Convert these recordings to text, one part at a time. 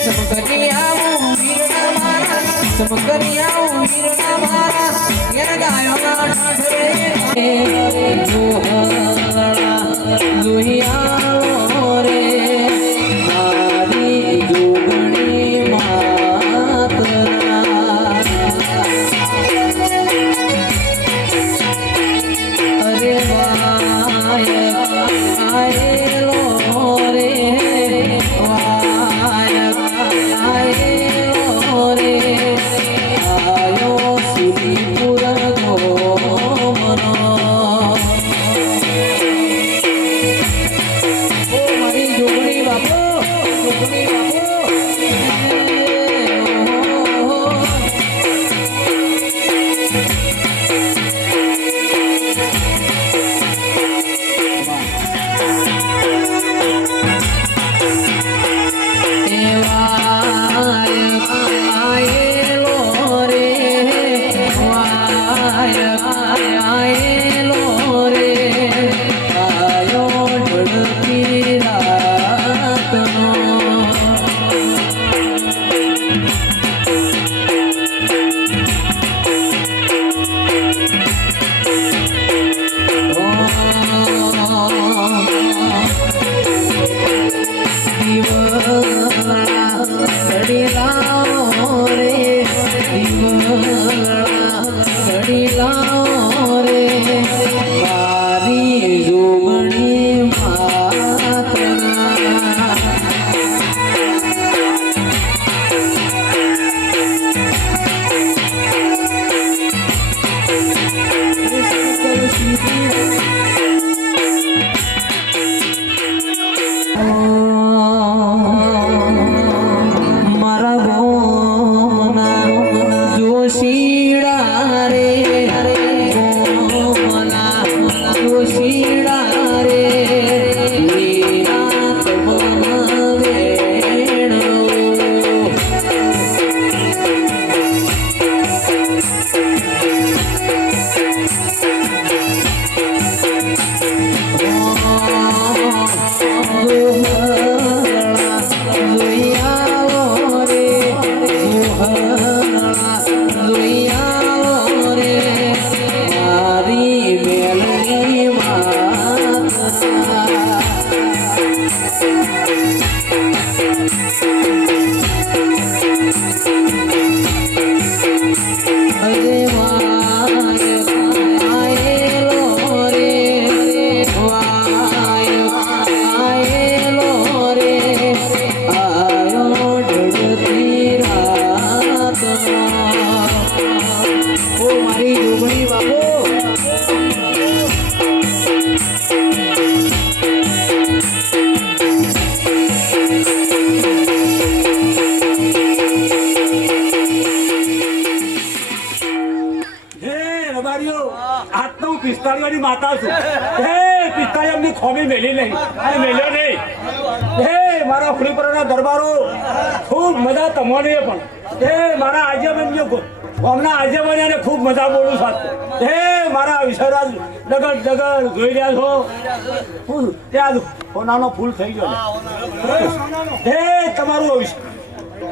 ચમકરિયા વીરના મારા ચમકરિયા વીરના મારા યર ગાયો ના ઠઠરે જોહિયા રે મારી જોગણી માતરા અરે વાય આયેલો રે વાય આયેલો રે આયો સુધીપુર ગોમનો ઓ મારી જોગણી બાપો જોગણી બાપો પિસ્તાળીઓની માતા છું હે પિસ્તાળી અમની ખોમી મેલી નહીં અને મેલ્યો નહીં હે મારા ફળીપરાના દરબારો ખૂબ મજા તમને પણ હે મારા આજેબન ગામના આજેબન ખૂબ મજા બોલું સાથે હે મારા વિષયરાજ ડગર ડગર જોઈ રહ્યા છો ત્યાં સોનાનો ફૂલ થઈ ગયો હે તમારું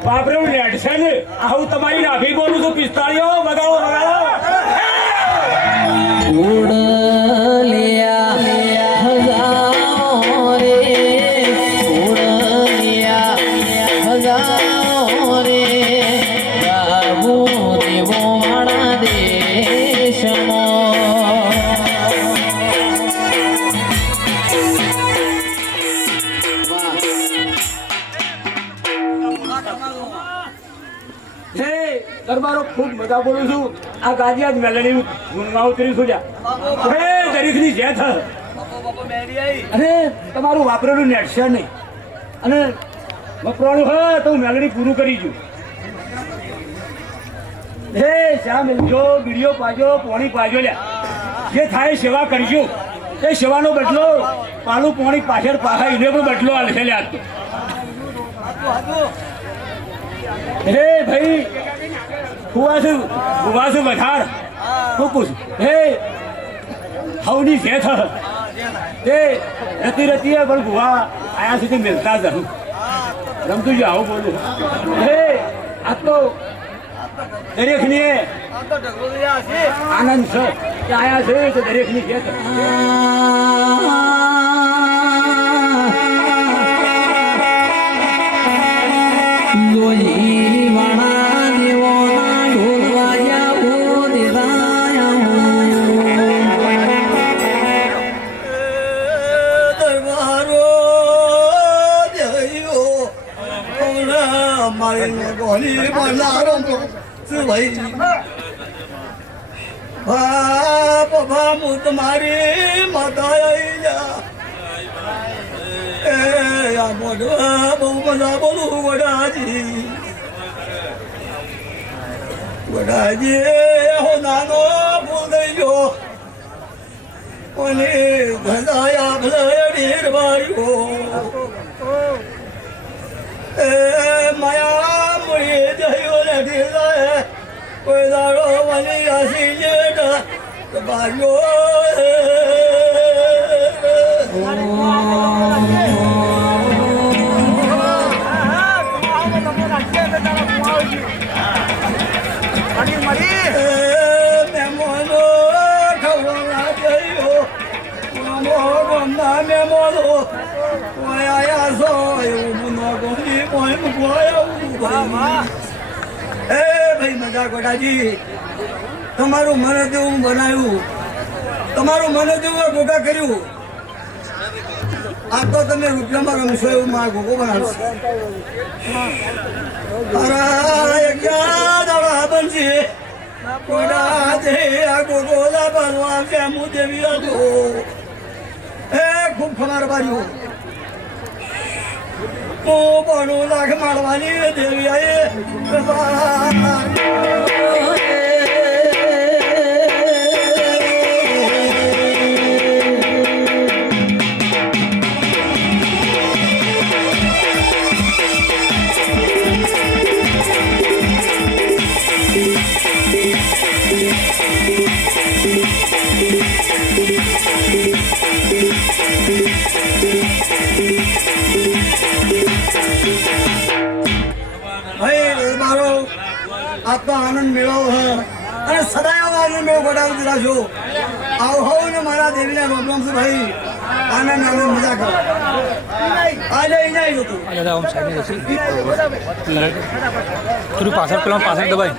બાપરે નેટ છે ને આવું તમારી નાભી બોલું છું પિસ્તાળીઓ વગાડો વગાડો ઉડલિયા હજારો રે ઉડલિયા હજારો રે ગાવો દેવો મારા દેશમાં દરબારો ખૂબ મજા બોલું છું આ ગાજિયા જ મેલડી ગુણગાવ કરી છોડ્યા હે દરેકની જેથ અને તમારું વાપરેલું નેટ છે નહીં અને વપરાણું હોય તો મેલડી પૂરું કરી છું હે શા મિલજો બીડીઓ પાજો પોણી પાજો લ્યા જે થાય સેવા કરજો એ સેવાનો બદલો પાલું પોણી પાછળ પાછા એને પણ બદલો હાલશે લ્યા હે ભાઈ ફુવાસુ વધાર કુકુસ હે હવની જેથ તે રતી રતીએ પણ ભુવા આયા સુધી મિલતા જ રમતુજી આવું બોલું હે આ તો દરેકની આનંદ છે કે આયા છે તો દરેકની ઘેર તમારી માતા બહુ મજા બોલું વડાજી હો નાનો ભૂલ થઈ ગયો કોને ધંધાયા ભલેર વાર્યો માયા મુળી જયો લેઠી જાય કોઈ દાડો વની આસી જેઠ બાજો મેમોનો ખવડા જયો મેમોનો આયા સો એવું ગોલી પોઈમ ગોયા ભાઈ મજા ગોડાજી તમારું મને જેવું બનાવ્યું તમારું મને જેવું ગોગા કર્યું આ તો તમે રૂપિયામાં રમશો એવું મારા ગોગો બનાવશે બનશે ગોડા દે આ ગોગો લાવવા છે હું દેવી હતો એ ખૂબ ખમાર બાર્યું હું બનું લાખ મારવાની દેવી આપનો આનંદ મેળવો હ અને સદાય આનંદ મેળો ગોડાવી રાખજો આવો હો ને મારા દેવીના રોમ છે ભાઈ આનંદ આનંદ મજા કરો આજે નહીં હતું દાદા ઓમ સાઈડ જશે થોડું પાછળ પેલા પાછળ દબાઈ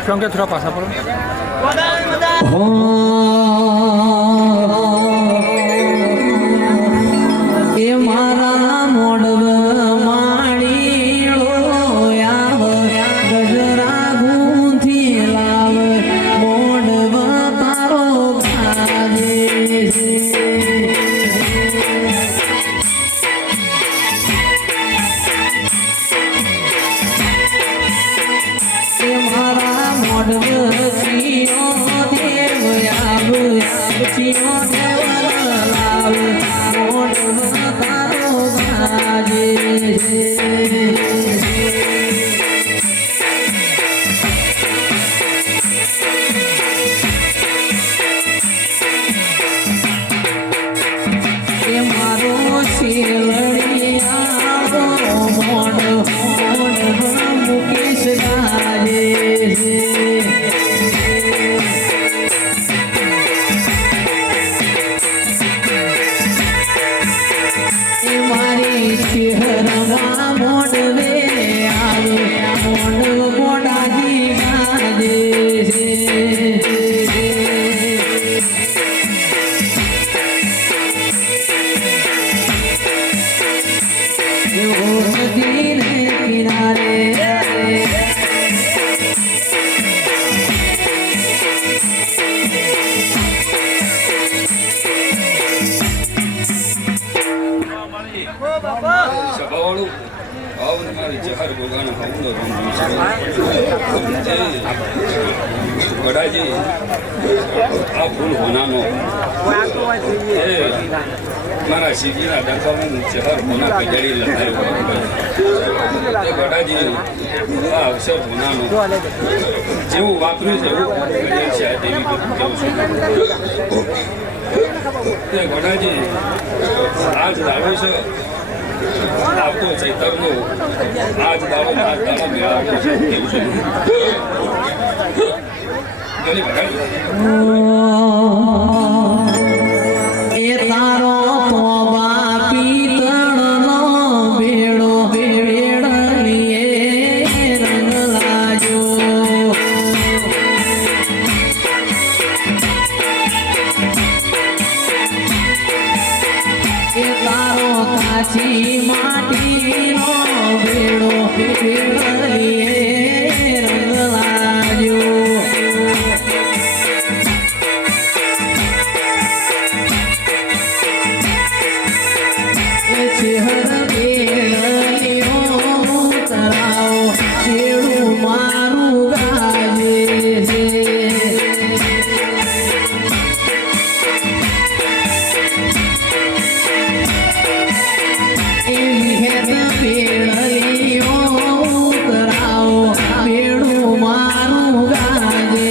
કેમ કે થોડા પાછા પડો એ મારા મોડવ માળીળો આવ ગજરા ગુંથી લાવ મોડવ તારો ખાજે એ મારા મોડવ સિયો દેવ આવ સિયો દેવ લાવ મોડવ તારો ખાજે એ મારો શેલડિયાળો મોડ મુકેશ ગાજે એ મારી ચહેરમાં મોડવે આવે મોડ મોડાજી ગાજે નદીને કિનારે સભાવાળું આવું મારી જહર ભોગાનો હાવલો રંગ વડાજી આ ફૂલ હોનાનો એ મારા સીધીના ડંકામાં ચહેર હોના કજડી લખાયો એ વડાજી આ અવસર હોનાનો જેવું વાપર્યું છે એવું કજેલ છે આ દેવી કેવું છું એ વડાજી આજ દાડો છે આવતો ચૈતરનો આજ દાડો મેળાવ્યો છે એવું છે ગલી વડાજી એ તારો તો પિતળનો બેડો બેડલીએ રંગ લાજો એ તારો કાચી માટીનો બેડો બેડલીએ રંગ લાજો ચહેર બેડલીઓ તરાવ છેડું મારું ગાજે એવી હેત બેડલીઓ તરાવ બેડું મારું ગાજે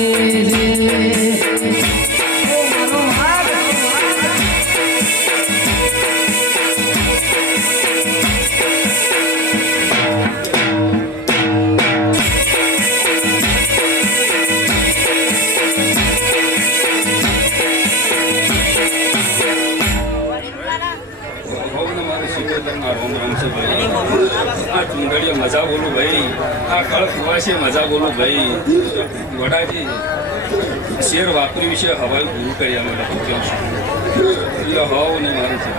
આ ચુંદડીએ મજા બોલું ભાઈ આ કળ કુવાશે મજા બોલું ભાઈ વડાજી શેર વાપરી વિશે હવાઈ ગુરુ કરી અમે લોકો કેમ છે એટલે હવ ને મારું છે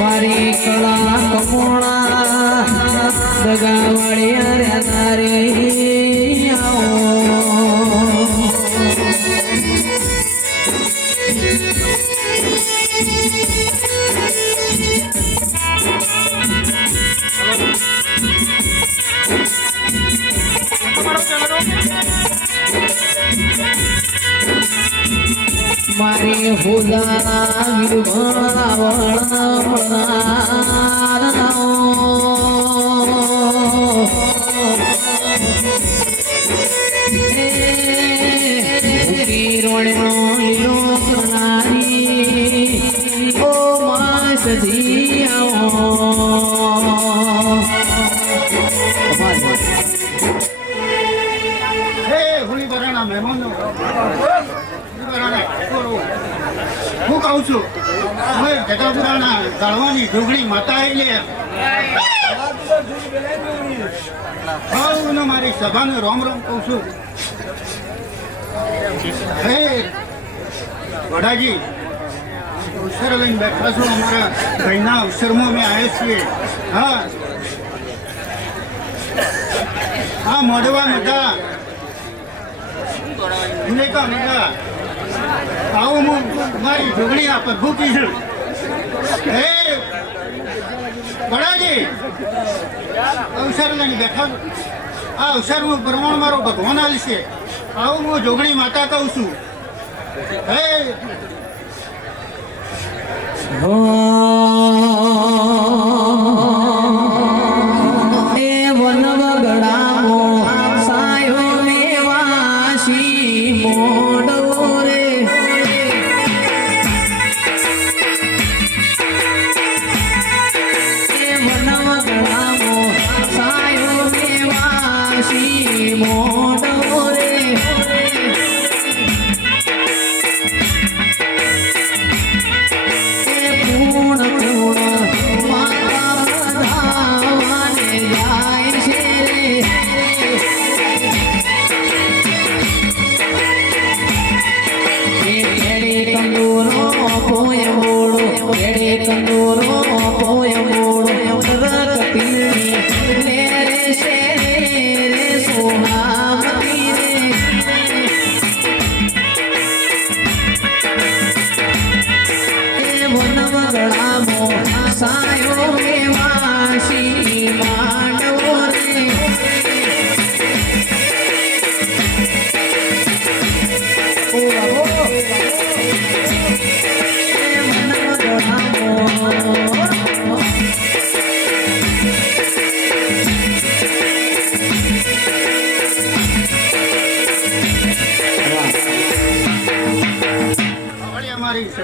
મારી કળા કમોણા દગાવડિયા તારે આવો મારી હુદારા લીલો કરનારી ઓ મા સધી હું કહું છું હવે જટાપુરાના ગાળવાની ઢોકળી માતા આવીને મારી સભાને રોમ રોમ કહું છું. હે વડાજી અવસર લઈને બેઠા છો અમારા ભાઈના અવસરમાં અમે આવ્યા છીએ. હા મોડવા નતા આવો હું મારી ઢોકળી આ પર ભૂકી છું. હે વડાજી અવસર લઈને બેઠા આ અવસરનું પ્રમાણ મારો ભગવાન આલશે. આવું હું જોગણી માતા કહું છું. હે Oh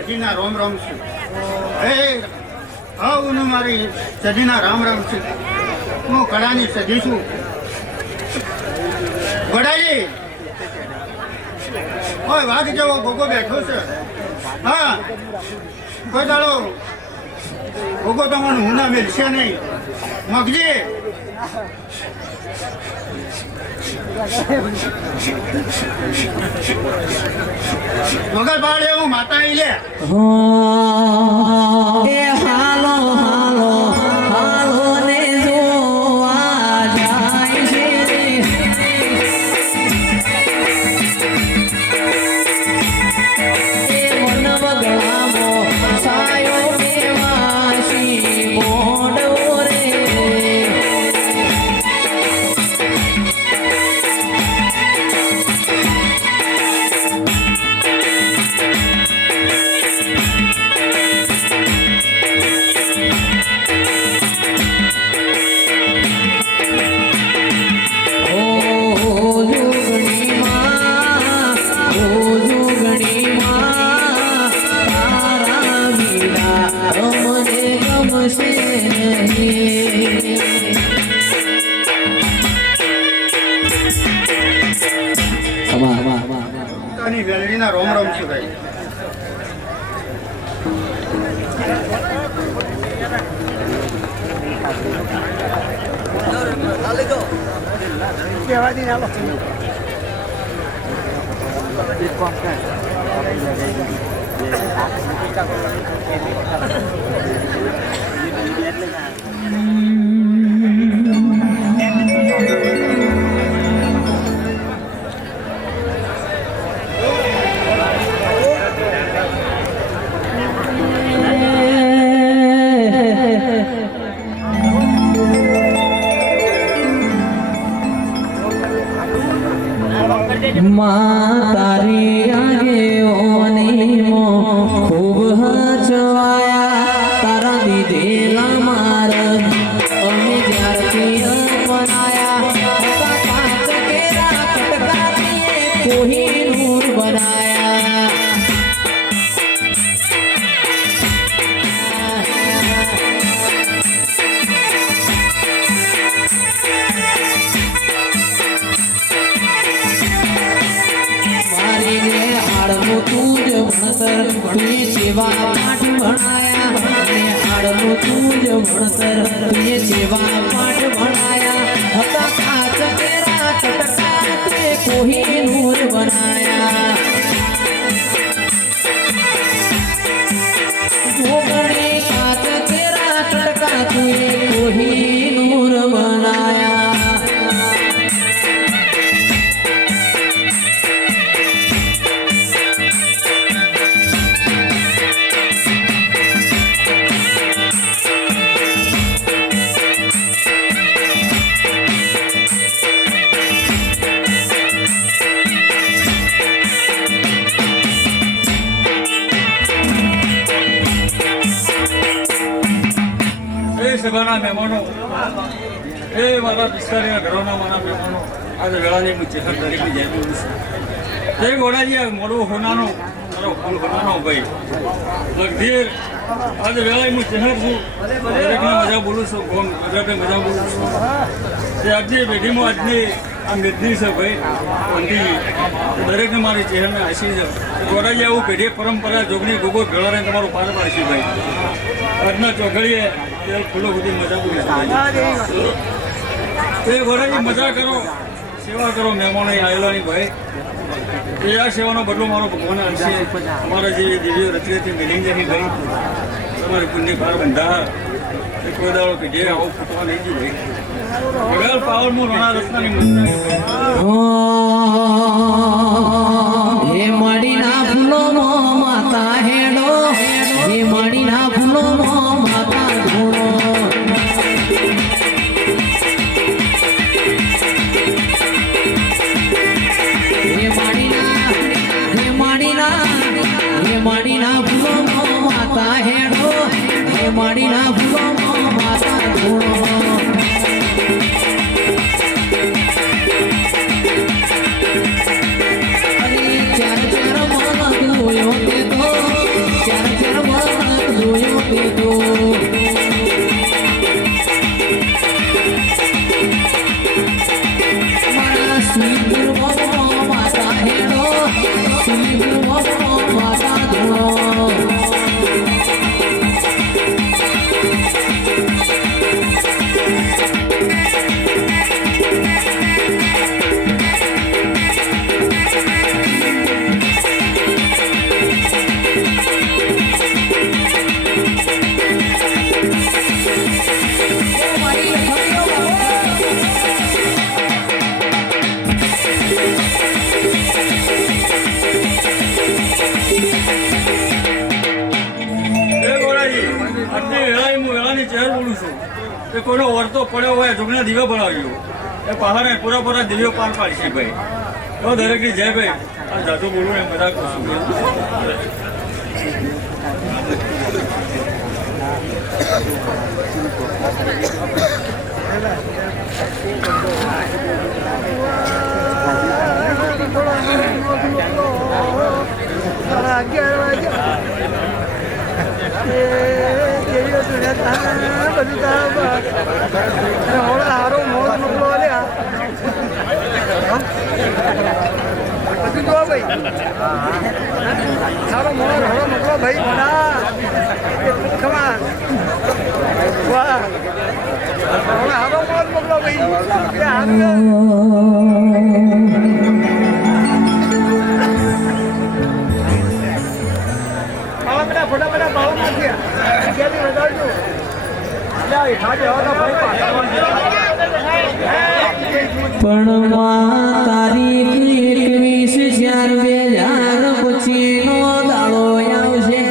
સજીના રોમ રોમ છે હે હું મારી સજીના રામ રામ છે હું કળાની સજી છું વડાજી ઓય વાઘ જેવો ભોગો બેઠો છે હા કોઈ દાડો ભોગો તમને હુના મેળશે નહીં મગજી વગર પાડે હું માતા ઈ લે એ હાલો હાલો હાલો ને જોવા જાય છે એ મન બગડામો સાયો મેવાસી મોડવો રે પોતાની વેલડીના રોમ રોમ છે ભાઈ તારી આગે ખૂબ હચવાયા તારા દીધેલા માર અમે જ્યારથી બનાયા કોહિનૂર બનાયા આડનું તું જ ભણતર તુએ સેવા પાઠ ભણાયા આડનું તું જ ભણતર તુએ સેવા પાઠ ભણાયા હતા કાચ કેરા કટકા તે કોહિનૂર બનાયા જોગણી કાચ કેરા કટકા તુએ કોહિનૂર બનાયા સભાના મહેમાનો એ મારા વિસ્તારના ઘરોના મારા મહેમાનો આજે વેળાની હું ચેહર તરીકે જઈ છું જય ગોડાજી આ મોડું હોનાનો મારો ફૂલ હોનાનો ભાઈ લગધીર આજે વેળાએ હું ચેહર છું દરેકને મજા બોલું છું ગોમ ગુજરાતે મજા બોલું છું તે આજની પેઢીમાં આજની આ મેદની છે ભાઈ વંડી દરેકને મારી ચહેરને આશી છે ગોડાજી આવું પેઢી પરંપરા જોગણી ગોગો ભેળાને તમારું પાર પાડશે ભાઈ આજના ચોઘડીએ તેલ ફૂલો બધી મજા બોલી એ ગોડાજી મજા કરો સેવા કરો મહેમાનો આવેલાની ભાઈ એ આ સેવાનો બદલો મારો ભગવાન હશે અમારા જેવી દેવીઓ રચી મિલિંગ જઈ ભાઈ તમારી પુણ્ય ભાર બંધા એ કોઈ દાડો કે જે આવું ફૂટવા નહીં જ ભાઈ વગર પાવરનું રણા રત્નાની મજા હે મડીના ફૂલો માતા હેડો હે મડીના ફૂલો માતા ધૂણો હે મડીના ફૂલો માતા હેડો હે મડીના ફૂલો માતા ધૂણો કોઈનો વર્તો પડ્યો હોય જોગના દીવો બનાવ્યો એ પહાડે પૂરા દીવો પાર પાડશે ભાઈ તો દરેકની જય ભાઈ આ જાતું બોલું ને બધા કશું પણ તારીખ 21/4/2025 નો દાડો આવશે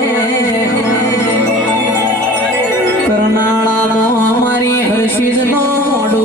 કરનાળામાં અમારી હર્ષિદ નો મોડો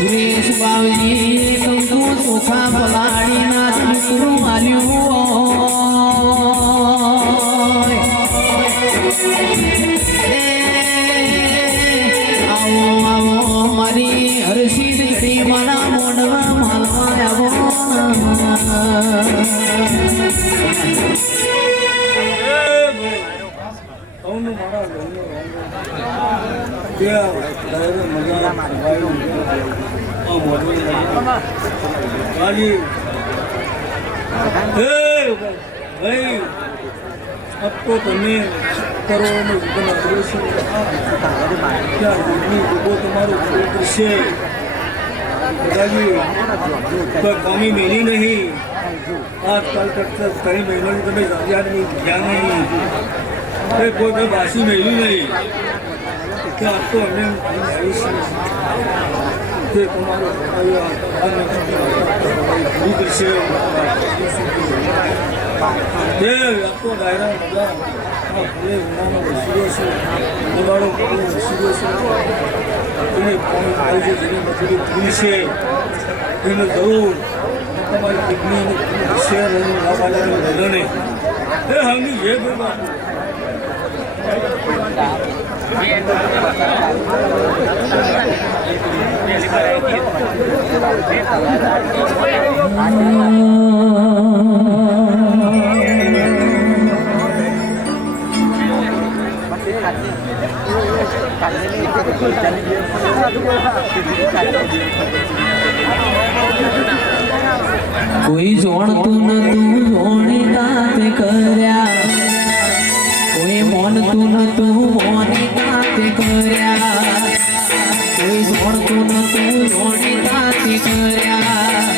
સુરેશ બાવજી કંકુ ચોખા પલાળી ના તું આવો મારી હર્ષિદ ઘડી મારા મોઢવા માલવા આવો अब तो તમે કરોડોનું જીવન આપ્યું છે ત્યાં દૂધની ડૂબો તમારો પુત્ર છે દાદાજી કોઈ કમી મેલી નહીં આજકાલ કરતા કઈ મહિનાની તમે જાતિયાની જ્ઞાન નહીં કોઈ બાસી મેલી નહીં કે આજ તો અમને તે તમારો પૂરી કરશે આપકો ડાયરા બધા ભલે ઉનાનો વસીલો છે દબાડો વસીલો છે એને પાણી આવી છે જેની મજૂરી પૂરી છે એને જરૂર તમારી કિડની શેર અને લાભાલાની બધાને એ હંગી જે ભાઈ કોઈ જોણતું નતું જોણીતા તે કર્યા કોઈ મોનતું નતું મોનીતા તે કર્યા કોઈ જોણતું નતું જોણીતા તે કર્યા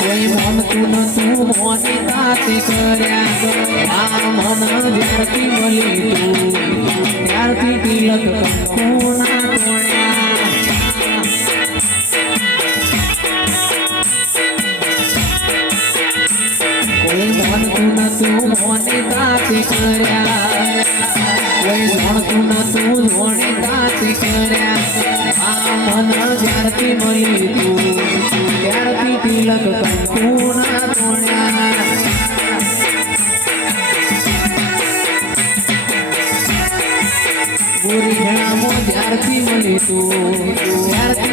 કોઈ મોનતું નતું મોનીતા તે કર્યા આ મન જ્યારથી મળી તું ત્યારથી તિલક કંકુના તોડ્યા કોઈ મોનતું નતું મોનીતા તે કર્યા કોઈ જોણતું નતું જોણીતા તે કર્યા આ મન જ્યારથી મળી તું ત્યારથી તિલક કંકુના તોડ્યા ગોરી ઘણામાં જ્યારથી મળી તું ત્યારથી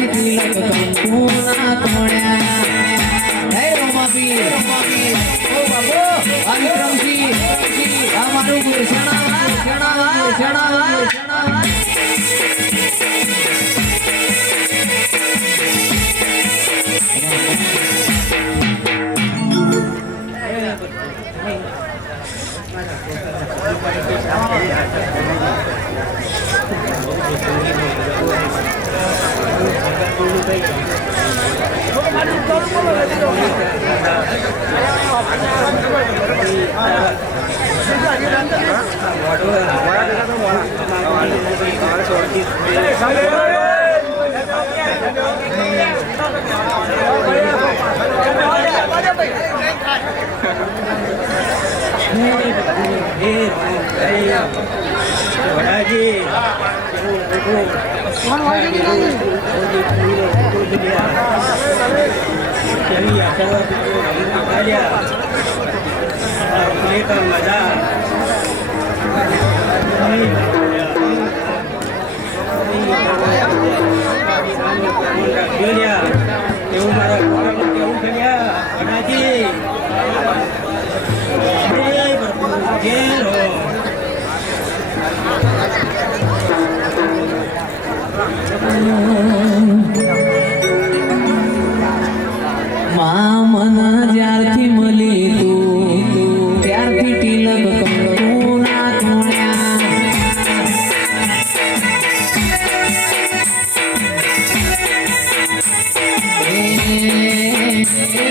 એવું મારા કેવું કર્યા ઘણાજી મન જ્યારથી મળી તું ત્યારથી તિલક કરું ના તોડ્યા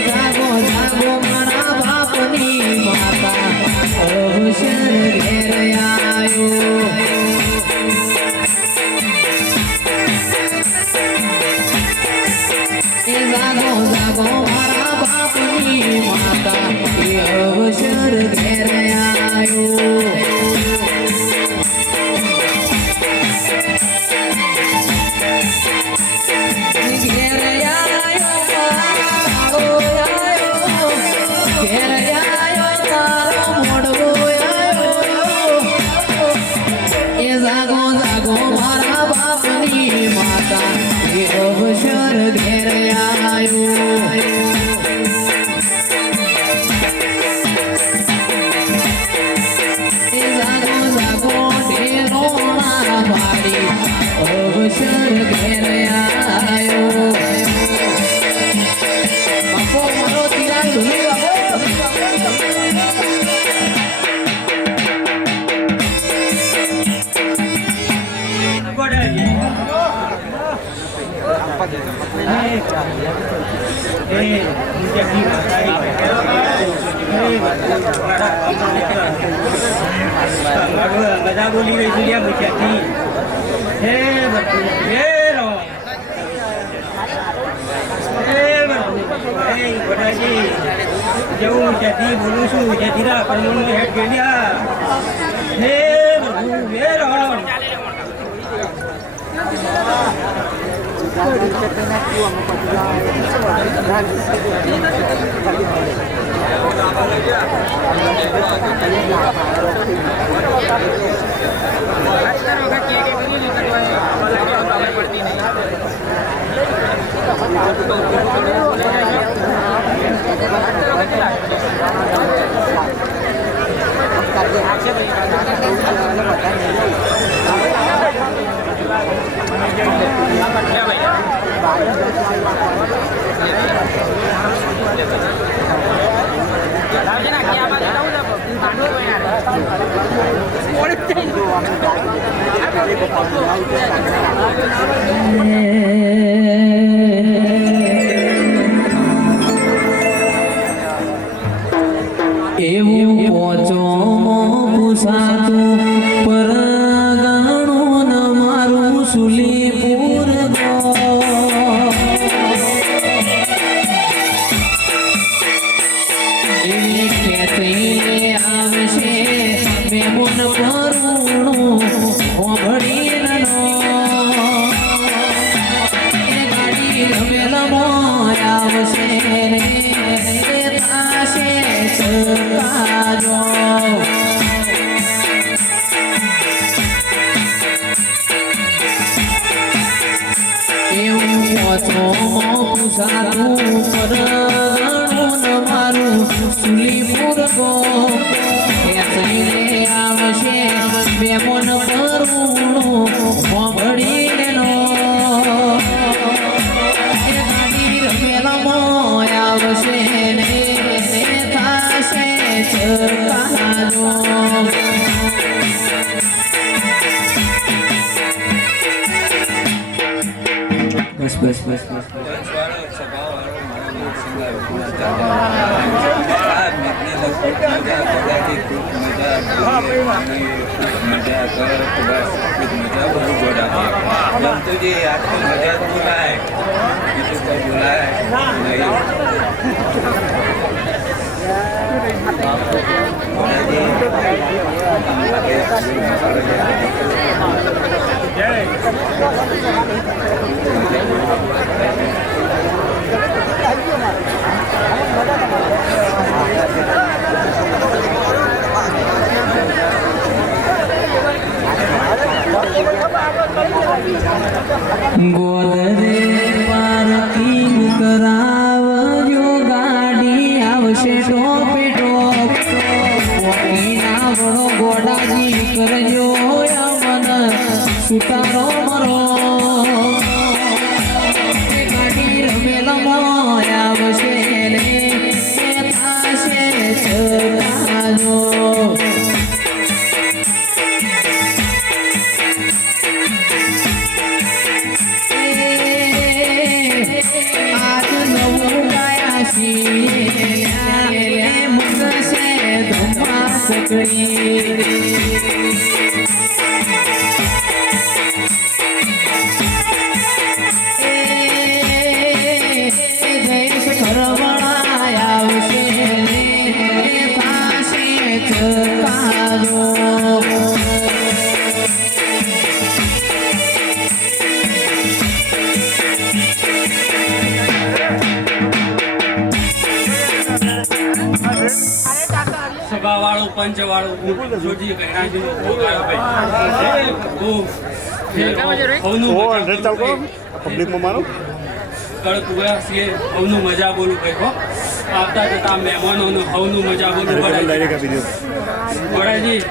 જાગો જાગો મારા બાપની માતા અવસર ઘેર આવ્યો જાગો જાગો મારા બાપની માતા એ અવસર ઘેર આવ્યો ઘેર આવ્યો તારો મોડવો આવ્યો એ જાગો જાગો મારા બાપની માતા એ અવસર ઘેર આવ્યો એ જાગો જાગો ઢેરો મારા વાડી અવસર ઘેર આવ્યો બાપો મારો તિરાય ધૂલી બધા બોલી રહી છે પૂછ્યાથી હે બધું હે રો હે ગોડાજી જેવું જ્યાંથી બોલું છું જ્યાંથી પરમોનું હેડ ગયેલા હે બધું હે રો એવું પોચો પૂછાતું પર ગણું ન મારું સુલીપુર એવી ખેતી આવશે મેમુન કરુણું ઓભળી ગાડી રમેલમો આવશે થશે ચકાજો એવું પોચો પૂછાતું પર ગણું ન મારું સુલીપુર ગો આવશે મેમુન ગોદરે પાર્કિંગ કરાવજો ગાડી આવશે ટોપે ટોપ ના વડો ગોડાજી કરજો મન સુતારો મરો ગાડી રમેલમાં આવશે રે થાશે ચકાજો આજ નવું ગાયા છીએ મુકશે ધમા સકડી જઈશ ખરવડા આવશે પાસે ચકાજો સભાવાળું પંચવાળું જોજી કહેણાજી ભોગાયો ભાઈ પબ્લિકમાં મારો કળકુયા છીએ હવનું મજા બોલું ભાઈ હો આવતા જતા મહેમાનોનું હવનું મજા બોલું વડાજી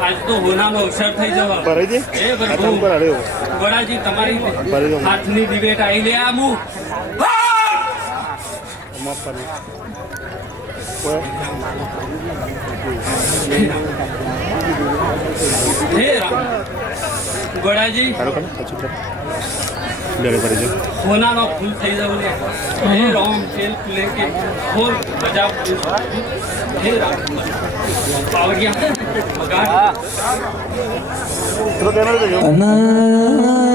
આજ તો હોનાનો અવસર થઈ જવા એ પ્રભુ વડાજી તમારી હાથની દિવેટ આવી લે આમું હે રામ વડાજી સોનાનો ફૂલ થઈ જવું લે હે રામ ખેલ ખુલે કે ફૂલ મજા હે રામ પાવડિયા મગા અન